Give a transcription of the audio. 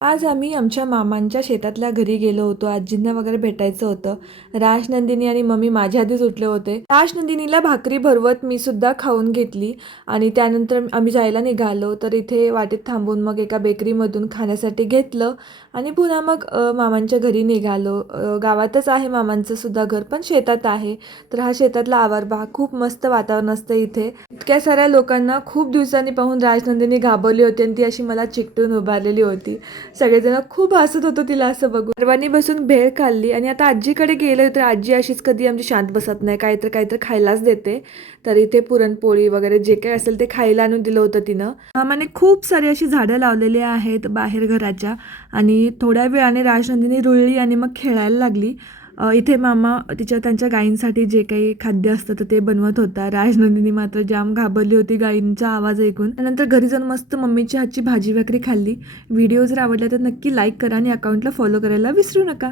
आज आम्ही आमच्या मामांच्या शेतातल्या घरी गेलो होतो. आजींना वगैरे भेटायचं होतं. राजनंदिनी आणि मम्मी माझ्या आधीच उठले होते. राजनंदिनीला भाकरी भरवत मी सुद्धा खाऊन घेतली आणि त्यानंतर आम्ही जायला निघालो. तर इथे वाटेत थांबून मग एका बेकरीमधून खाण्यासाठी घेतलं आणि पुन्हा मग मामांच्या घरी निघालो. गावातच आहे मामांचं सुद्धा घर, पण शेतात आहे. तर हा शेतातला आवारबा खूप मस्त वातावरण असतं इथे. इतक्या साऱ्या लोकांना खूप दिवसांनी पाहून राजनंदिनी घाबरली होती आणि ती अशी मला चिकटून उभारलेली होती. सगळेजण खूप हसत होतो तिला असं बघून. सर्वांनी बसून भेळ खाल्ली आणि आता आजीकडे गेलं तर आजी अशीच कधी आमची शांत बसत नाही, काहीतरी खायलाच देते. तर इथे पुरणपोळी वगैरे जे काही असेल ते खायला आणून दिलं होतं तिनं. मामाने खूप सारी अशी झाडं लावलेली आहेत बाहेर घराच्या आणि थोड्या वेळाने राजनंदिनी रुळली आणि मग खेळायला लागली. इथे मामा त्यांच्या गायींसाठी जे काही खाद्य असतं तर ते बनवत होता. राजनंदिनी मात्र जाम घाबरली होती गायींचा आवाज ऐकून. त्यानंतर घरी जाऊन मस्त मम्मीच्या हातची भाजी भाकरी खाल्ली. व्हिडिओ जर आवडला तर नक्की लाईक करा आणि अकाउंटला फॉलो करायला विसरू नका.